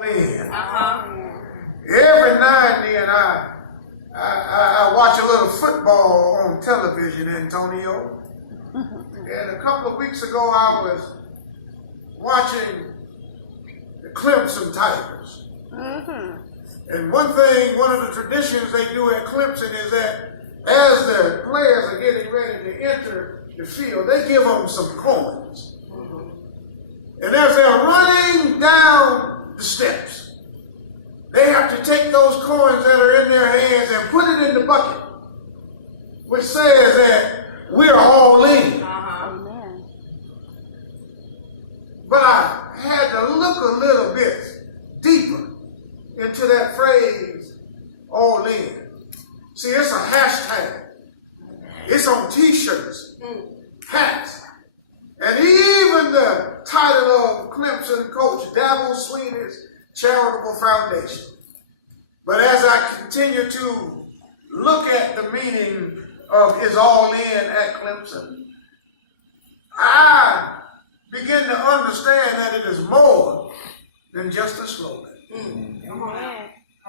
Every now and then I watch a little football on television, Antonio. And a couple of weeks ago I was watching the Clemson Tigers. And one of the traditions they do at Clemson is that as the players are getting ready to enter the field, they give them some coins. And as they're running down the steps, they have to take those coins that are in their hands and put it in the bucket, which says that we're all in. But I had to look a little bit deeper into that phrase, all in. See, it's a hashtag. It's on t-shirts, hats, and even the title of Clemson coach, Dabo Swinney's Charitable Foundation. But as I continue to look at the meaning of his all in at Clemson, I begin to understand that it is more than just a slogan.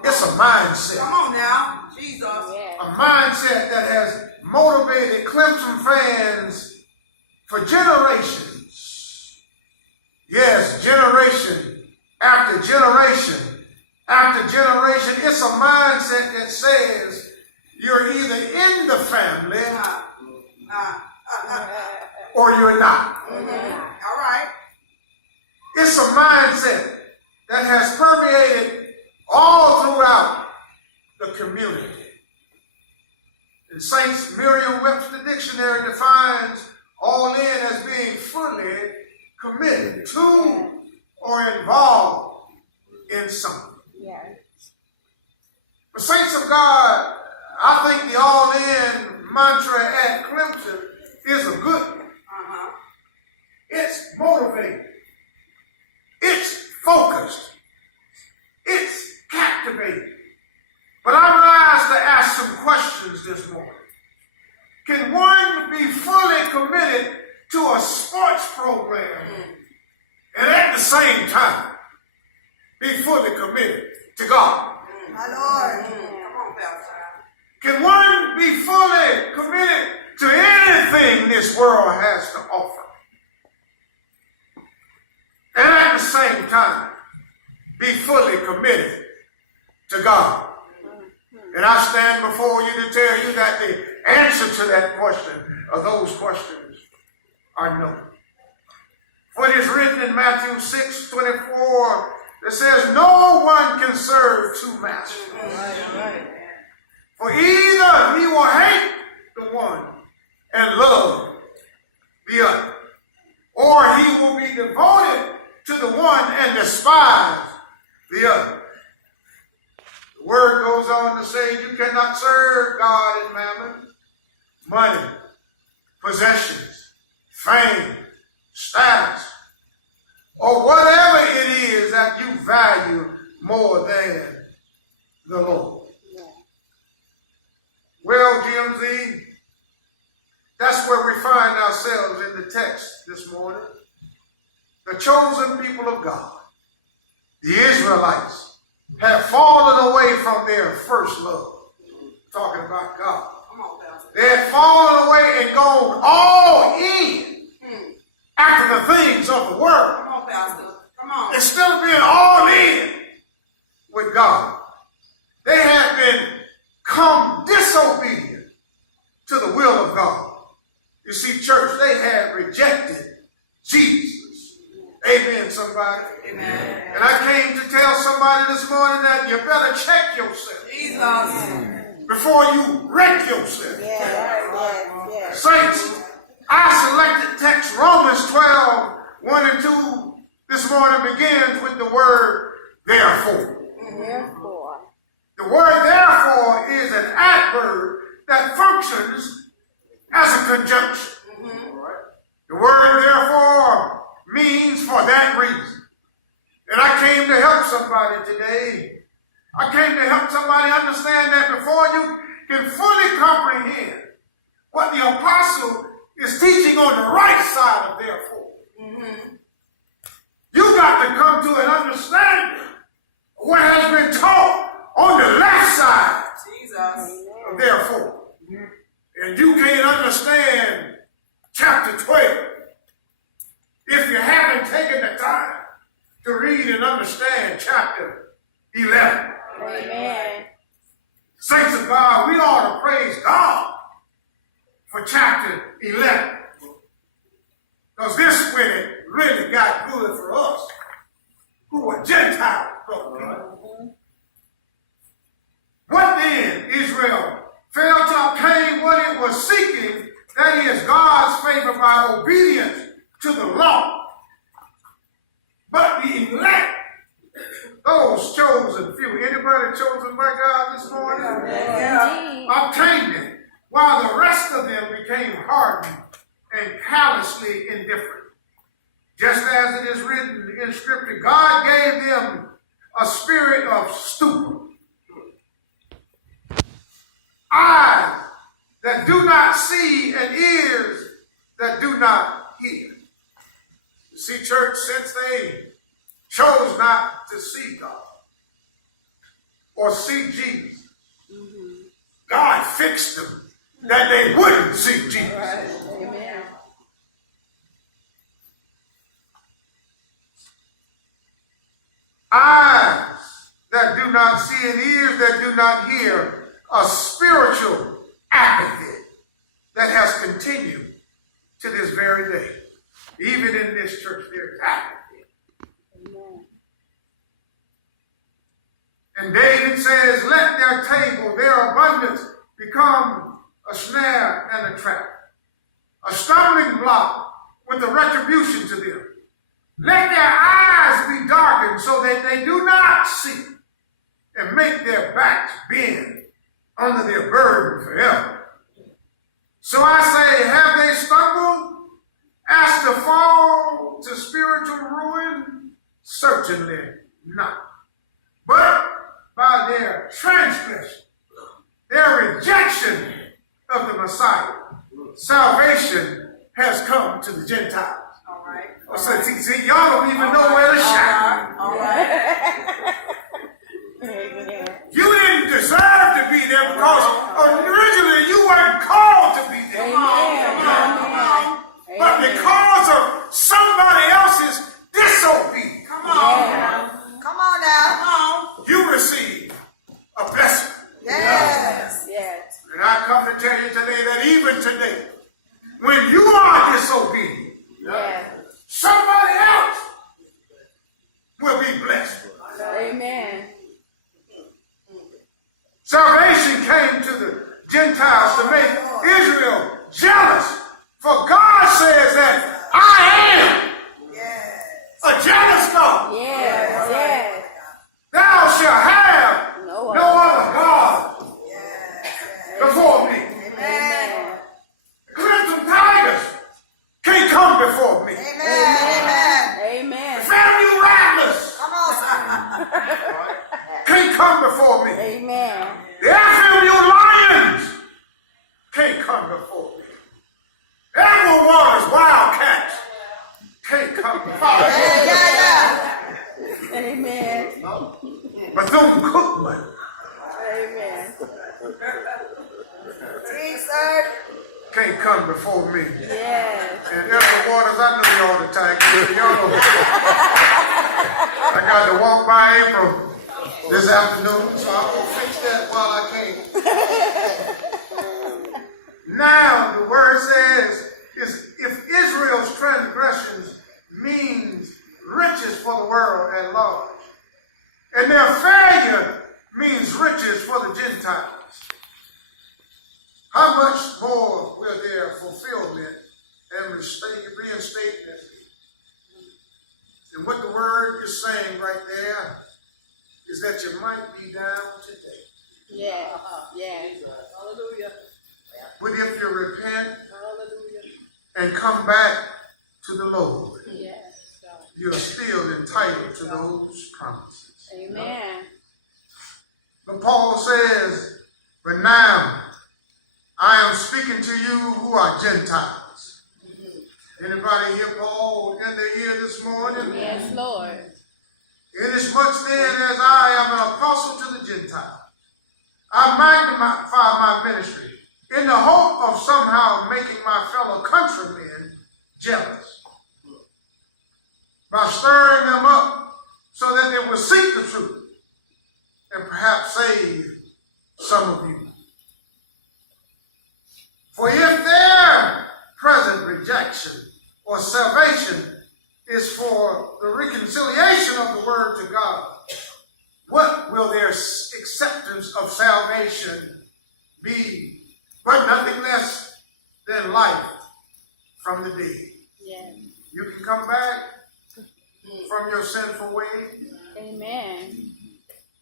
It's a mindset. Come on now, Jesus. A mindset that has motivated Clemson fans for generations. Yes, generation after generation after generation. It's a mindset that says you're either in the family or you're not. All right. It's a mindset that has permeated all throughout the community. And Saint's Merriam-Webster Dictionary defines all in as being fully committed to or involved in something. For saints of God, I think the all-in mantra at Clemson is a good one. It's motivating. It's focused. It's captivating. But I'm asked to ask some questions this morning. Can one be fully committed to a sports program and at the same time be fully committed to God? My Lord. Come on, Pastor. Can one be fully committed to anything this world has to offer and at the same time be fully committed to God? And I stand before you to tell you that the answer to that question, or those questions, are no. For it is written in Matthew 6:24 that says, no one can serve two masters. For either he will hate the one and love the other, or he will be devoted to the one and despise the other. The word goes on to say you cannot serve God and mammon, money, possessions, fame, status, or whatever it is that you value more than the Lord. Well, GMZ, that's where we find ourselves in the text this morning. The chosen people of God, the Israelites, have fallen away from their first love. Talking about God. Come on, Pastor. They had fallen away and gone all in after the things of the world. Come on, Pastor. Come on. Instead of being all in with God, they had become disobedient to the will of God. You see, church, they had rejected Jesus. Amen, somebody. Amen. And I came to tell somebody this morning that you better check yourself Jesus. before you wreck yourself. Saints, our selected text, Romans 12, 1 and 2, this morning begins with the word therefore. The word therefore is an adverb that functions as a conjunction. The word therefore means for that reason. And I came to help somebody today. I came to help somebody understand that before you can fully comprehend what the apostle is teaching on the right side of therefore, you got to come to an understanding And you can't understand chapter 12 if you haven't taken the time to read and understand chapter 11. Amen. Saints of God, we ought to praise God for chapter 11. Because this when it really got good for us, who are Gentiles. What then? Israel failed to obtain what it was seeking, that is God's favor by obedience to the law. But the elect, those chosen few, anybody chosen by God this morning? Yeah. Obtained it, while the rest of them became hardened and callously indifferent. Just as it is written in Scripture, God gave them a spirit of stupor. Eyes that do not see and ears that do not hear. You see, church, since they chose not to see God or see Jesus, God fixed them that they wouldn't see Jesus. Right. Amen. Eyes that do not see and ears that do not hear, a spiritual apathy that has continued to this very day. Even in this church, there is apathy. Amen. And David says, let their table, their abundance, become a snare and a trap, a stumbling block with a retribution to them. Let their eyes be darkened so that they do not see, and make their backs bend under their burden forever. So I say, have they stumbled as to fall to spiritual ruin? Certainly not. But by their transgression, their rejection of the Messiah, salvation has come to the Gentiles. All right. So, see, y'all don't even know where to shine. All right. Amen. You didn't deserve to be there because originally you weren't called to be there. Amen. But because of somebody else's disobedience, Come on. Yeah. Come on now. Come on. you receive a blessing. Yes. Yes. And I come to tell you today that even today, when you are disobedient, Yes. somebody else will be blessed. Amen. Salvation came to the Gentiles to make Israel jealous. For God says that I am Yes. a jealous God. Yes. Yes. Thou shalt have No no other God Yes. before me. Amen. Crimson tigers can't come before me. Amen. Amen. Amen. Family rattlers Come on, sir. can't come before me. Amen. The FMU lions can't come before me. Animal waters, wildcats can't come before me. Amen. Bethune-Cookman Amen. T-shirt. can't come before me. Yes. And Animal waters, I know you all the time. Y'all know. I got to walk by April this afternoon, so I'm going to fix that while I can. Now, the word says, if Israel's transgressions means riches for the world at large, and their failure means riches for the Gentiles, how much more will their fulfillment and reinstatement be? And what the word is saying right there is that you might be down today. Yes. Yes. Hallelujah. But if you repent Hallelujah. and come back to the Lord, Yes. you're still entitled to those promises. Amen. But Paul says, but now I am speaking to you who are Gentiles. Anybody hear Paul in their ear this morning? Yes, Lord. Inasmuch then as I am an apostle to the Gentiles, I magnify my ministry in the hope of somehow making my fellow countrymen jealous, by stirring them up so that they will seek the truth and perhaps save some of you. For if their present rejection or salvation is for the reconciliation of the word to God, what will their acceptance of salvation be but nothing less than life from the dead? Yes. You can come back from your sinful ways. Amen.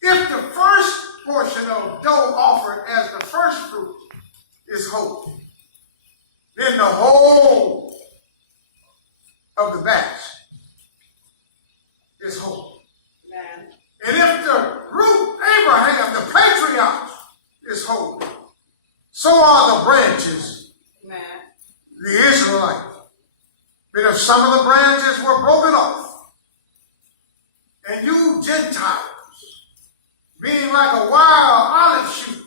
If the first portion of dough offered as the first fruit is hope, then the whole of the batch is hope. Amen. And if the root, Abraham, the patriarch, is hope, so are the branches, Amen. the Israelites. But if some of the branches were broken off, and you Gentiles, being like a wild olive shoot,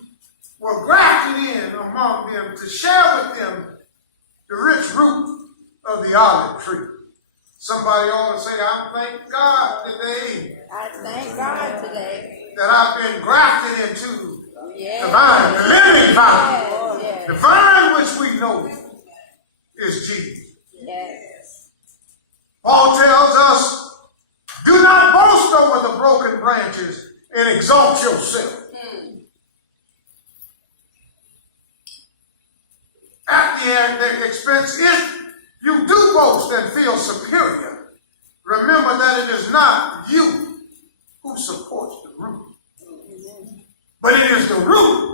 were grafted in among them to share with them the rich root of the olive tree. Somebody ought to say, I thank God today I thank God today. that I've been grafted into Yes. the vine, the living vine, Yes. Yes. the vine which we know is Jesus. Yes. Paul tells us, do not boast over the broken branches and exalt yourself. At the expense, if you do boast and feel superior, remember that it is not you who supports the root, but it is the root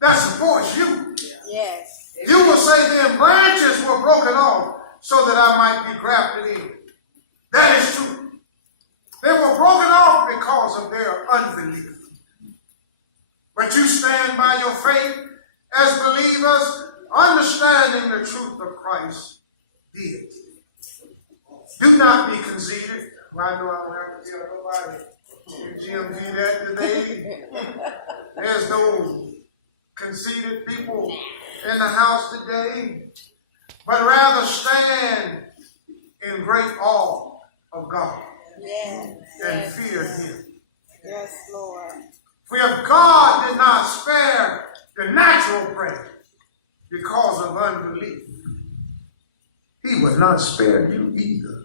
that supports you. Yes. You will say then branches were broken off so that I might be grafted in. That is true. They were broken off because of their unbelief. But you stand by your faith as believers, understanding the truth of Christ's deity. Do not be conceited. Well, I know I don't have to tell nobody in GMG that today. There's no conceited people in the house today, but rather stand in great awe of God Yes. and Yes. fear Him. Yes, Lord. For if God did not spare the natural branch because of unbelief, He would not spare you either.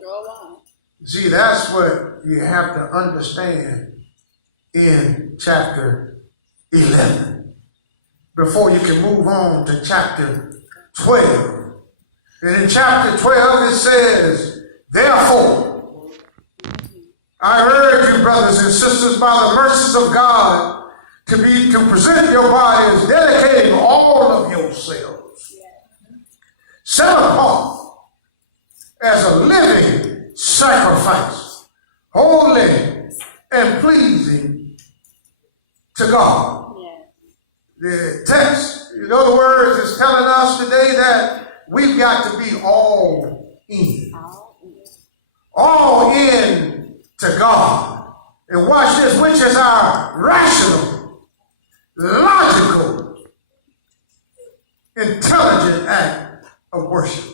Go on. See, that's what you have to understand in chapter 11 before you can move on to chapter 12. And in chapter 12 it says, therefore, I urge you, brothers and sisters, by the mercies of God, to present your bodies, dedicating all of yourselves, set apart as a living sacrifice, holy and pleasing to God. Yes. The text, in other words, is telling us today that we've got to be all in. All in to God. And watch this, which is our rational, logical, intelligent act of worship.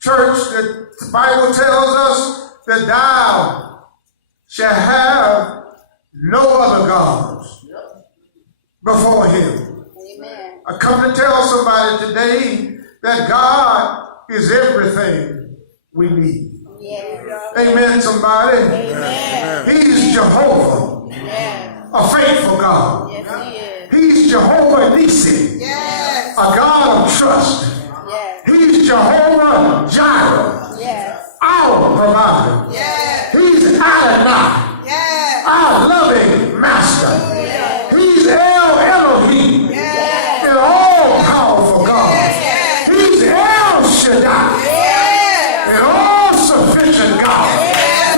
Church, the Bible tells us that thou shalt have no other gods before Him. Amen. I come to tell somebody today that God is everything we need. Yes. Amen, somebody. Amen. He's Jehovah, Yes. a faithful God. Yes, He is. He's Jehovah Nissi, Yes. a God of trust. Yes. He's Jehovah Jireh, Yes. our provider. Yes. He's Adonai, Yes. our loving master. Yes. He's El Elohim, Yes. an all-powerful God. Yes. He's El Shaddai, Yes. an all-sufficient God.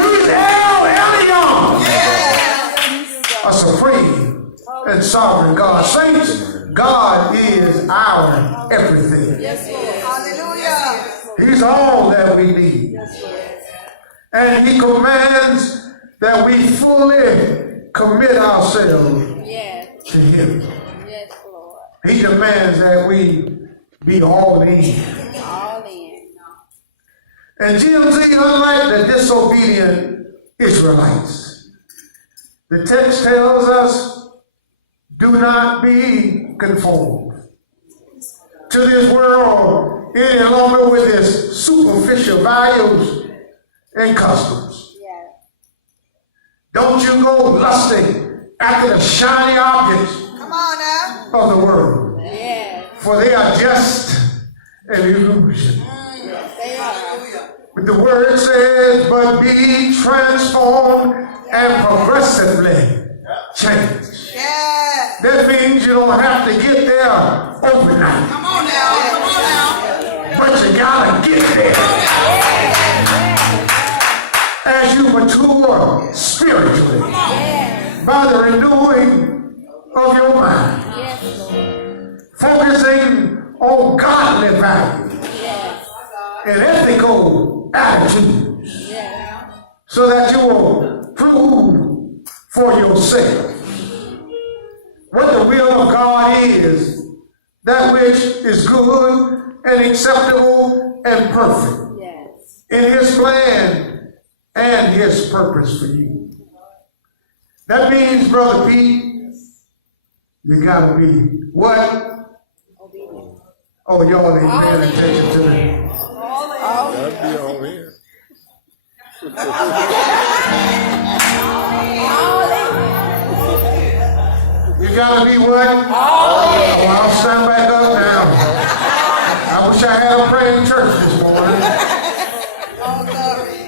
He's El Elyon, a supreme and sovereign God. Saints, God is our everything. Yes, Lord. Hallelujah. He's all that we need. And He commands that we fully commit ourselves Yes. to him. Yes, Lord. He demands that we be all in. All in. And GMC, unlike the disobedient Israelites, the text tells us, do not be conformed to this world any longer with its superficial values and customs. Yes. Don't you go lusting after the shiny objects Come on now. of the world, Yes. for they are just an illusion. Yes, they are. But the word says, but be transformed and progressively changed. Yes. That means you don't have to get there overnight, Come on now. Come on now. but you gotta get there. As you mature spiritually Yes. by the renewing of your mind, Yes, Lord. focusing on godly values Yes. and ethical attitudes, Yes. so that you will prove for yourself what the will of God is, that which is good and acceptable and perfect Yes. in his plan and his purpose for you. That means, Brother Pete, you gotta be what? Obedience. Oh, y'all ain't paying attention to me. All in. That'd be all in. All in. You gotta be what? All in. Oh, I'll stand back up now. I wish I had a praying church this morning. Oh, glory.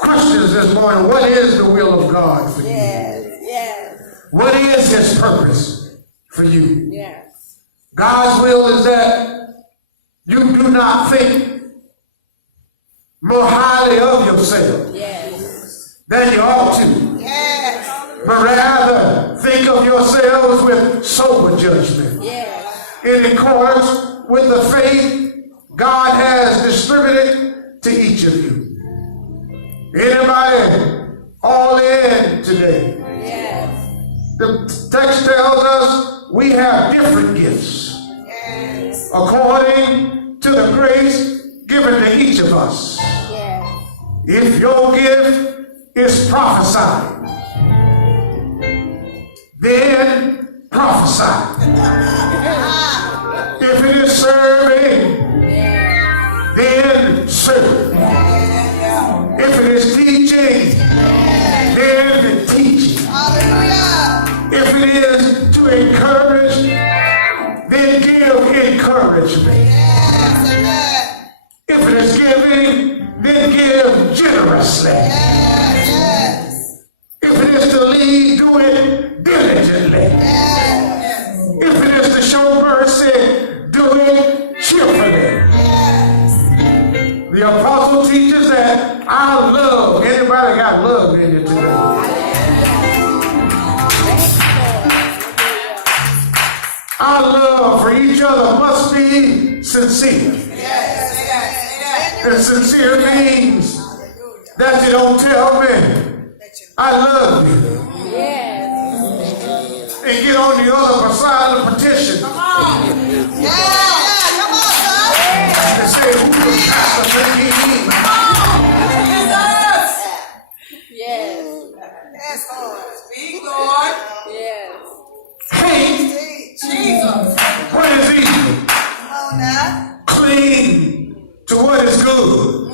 Christians this morning, what is the will of God for you? Yes. Yes. What is his purpose for you? Yes. God's will is that you do not think more highly of yourself Yes. than you ought to, Yes. but rather think of yourselves with sober judgment Yes. in accordance with the faith God has distributed to each of you. Anybody all in today? Yes. The text tells us we have different gifts Yes. according to the grace given to each of us. Yes. If your gift is prophesying, then prophesy. If it is serving, Yes. then serve. If it is teaching, then teaching. Hallelujah. If it is to encourage, then give encouragement. Yes. Amen. If it is giving, then give generously. Yes. Yes. If it is to lead, do it diligently. Yes. If it is to show mercy, do it cheerfully. Yes. The apostle teaches that our love, anybody got love in you today? Our love for each other must be sincere. Yes. Yes. And sincere means that you don't tell me, I love you, Yes. and get on the other side of the petition Yeah. Come on, son. and say, who is Pastor McGee? Yes. Yes, Lord. Speak, Lord. Yes. Hate Jesus. what is evil, Come on now. cling to what is good,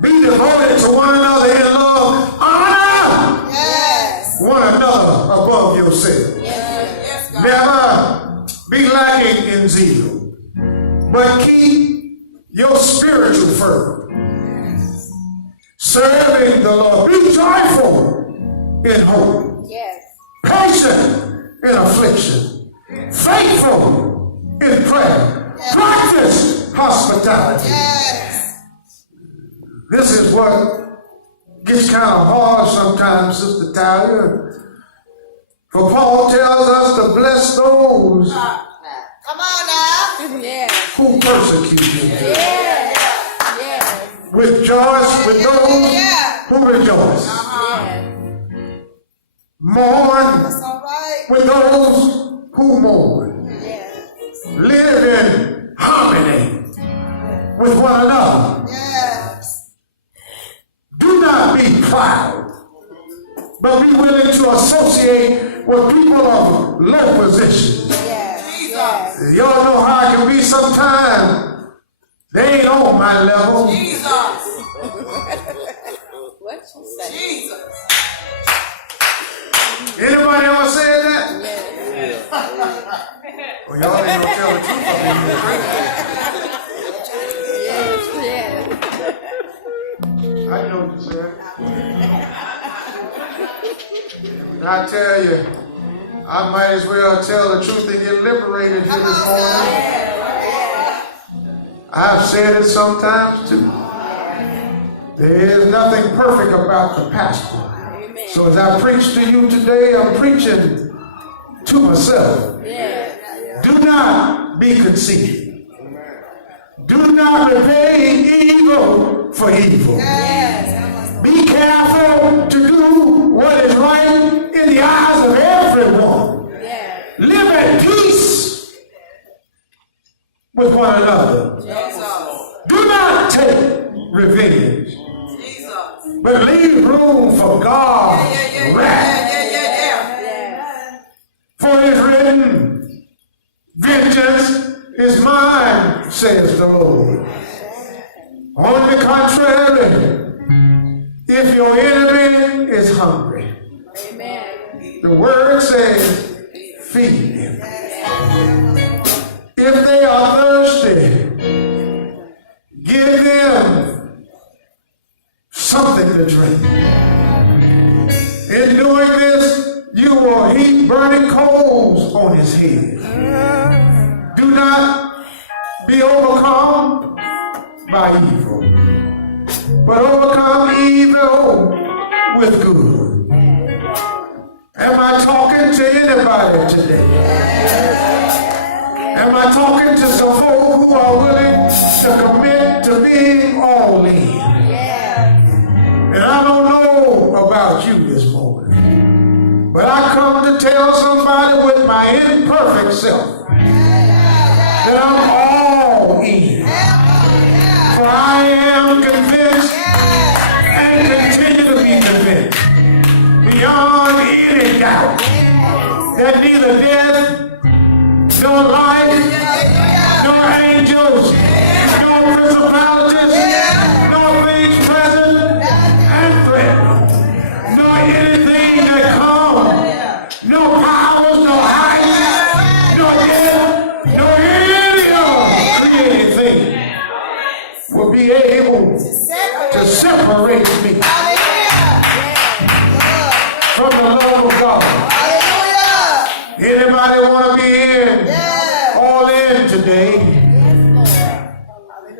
be devoted to one another in love, honor Yes. one another above yourself. Yes, God. Never be lacking in zeal, but keep your spiritual fervor. Serving the Lord. Be joyful in hope, Yes. patient in affliction, faithful in prayer. Practice hospitality. Yes. This is what gets kind of hard sometimes, Sister Talia. For Paul tells us to bless those Come on now. Yes. who persecute you. Yes. Yes. Rejoice with those Yeah. who rejoice. Yes. Mourn That's all right. with those who mourn. Yes. Live in harmony with one another. Yes. Do not be proud, but be willing to associate with people of low position. Yes. Yes. Y'all know how it can be sometimes. They ain't on my level. Jesus. What you say? Jesus. Anybody ever said that? Yes. Well, y'all ain't gonna tell the truth of Yes. Yes. I know what you said. And I tell you, I might as well tell the truth and get liberated here this morning. I've said it sometimes too. There is nothing perfect about the pastor. Amen. So as I preach to you today, I'm preaching to myself. Yes. Do not be conceited. Do not repay evil for evil. Yes. Be careful to do what is right in the eyes of everyone. Yes. Live at peace with one another. Jesus. Do not take revenge, Jesus. but leave room for God's wrath. Yes. For it is written, vengeance is mine, says the Lord. On the contrary, if your enemy is hungry, Amen. the word says, feed him. If they are thirsty, give them something to drink. In doing this, you will heap burning coals on his head. Do not be overcome by evil, but overcome evil with good. Am I talking to anybody today? Am I talking to some folk who are willing to commit to being all in? Yes. And I don't know about you this morning, but I come to tell somebody with my imperfect self that I'm all in. For I am convinced and continue to be convinced beyond any doubt that neither death, nor life, nor angels, nor principalities, nor things present and threatened, nor anything that comes, no powers, no height, nor depth, nor any other created thing will be able to separate me from the love of God. Anybody want to be in? All in today?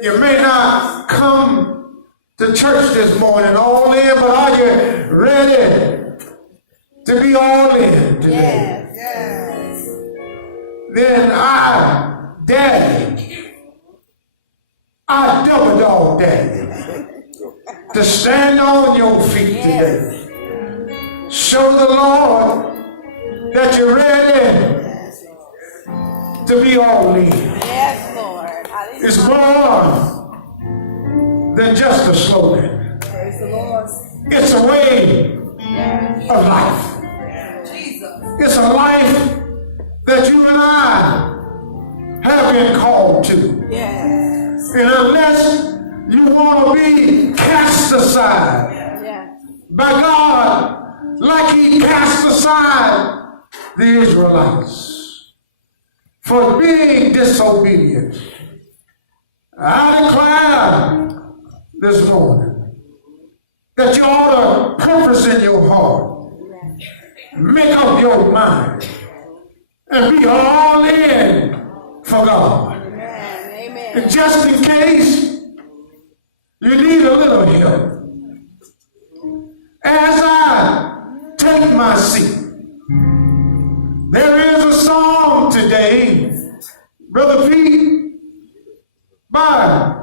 You may not come to church this morning all in, but are you ready to be all in today? Yes. Then I dare you, I double dog dare you to stand on your feet today. Show the Lord that you're ready to be all in. Yes, Lord. It's more than just a slogan. Praise the Lord. It's a way of life. It's a life that you and I have been called to. Yes. And unless you want to be cast aside by God like he cast aside the Israelites for being disobedient, I declare this morning that you ought to purpose in your heart, make up your mind, and be all in for God. Amen. And just in case you need a little help, as I take my seat, there is a song today, Brother Pete, by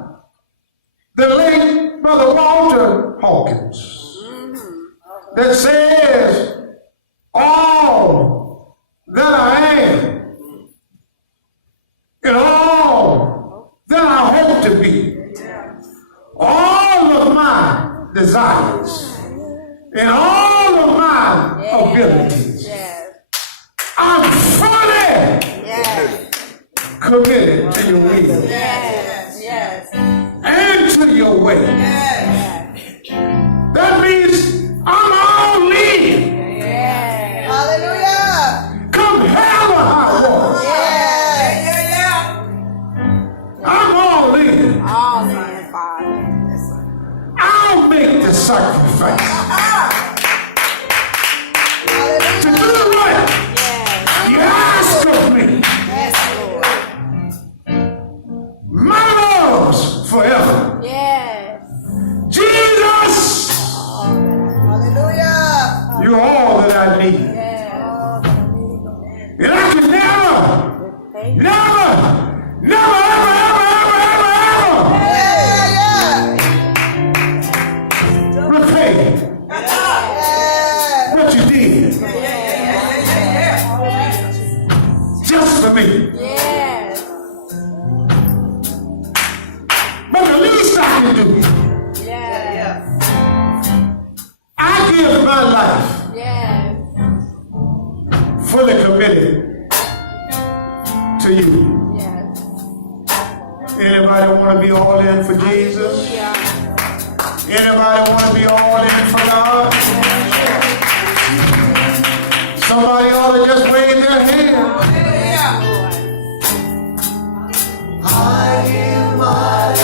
the late Brother Walter Hawkins. that says, all that I am and all that I hope to be, all of my desires and all of my abilities, Yes. I'm fully Yes. committed to your will Yes. Yes. and to your way. Yes. That means I'm all in. Yes. Hallelujah. Come hell or high water, Yes. I'm all in. All in, Father. I'll make the sacrifice to do what Yes. you ask of me. Yes, Lord. My love's forever. Yes. Jesus, Hallelujah. you're all that I need. Yes. And I can never, Thank you. never, never, ever, ever, ever, ever, repay what you did just for me. Yes. But the least I can do, Yes. I give my life Yes. fully committed to you. Yes. Anybody want to be all in for Jesus? Yeah. Anybody want to be all in for God? Somebody ought to just wave their hand. Yes, Lord. I give my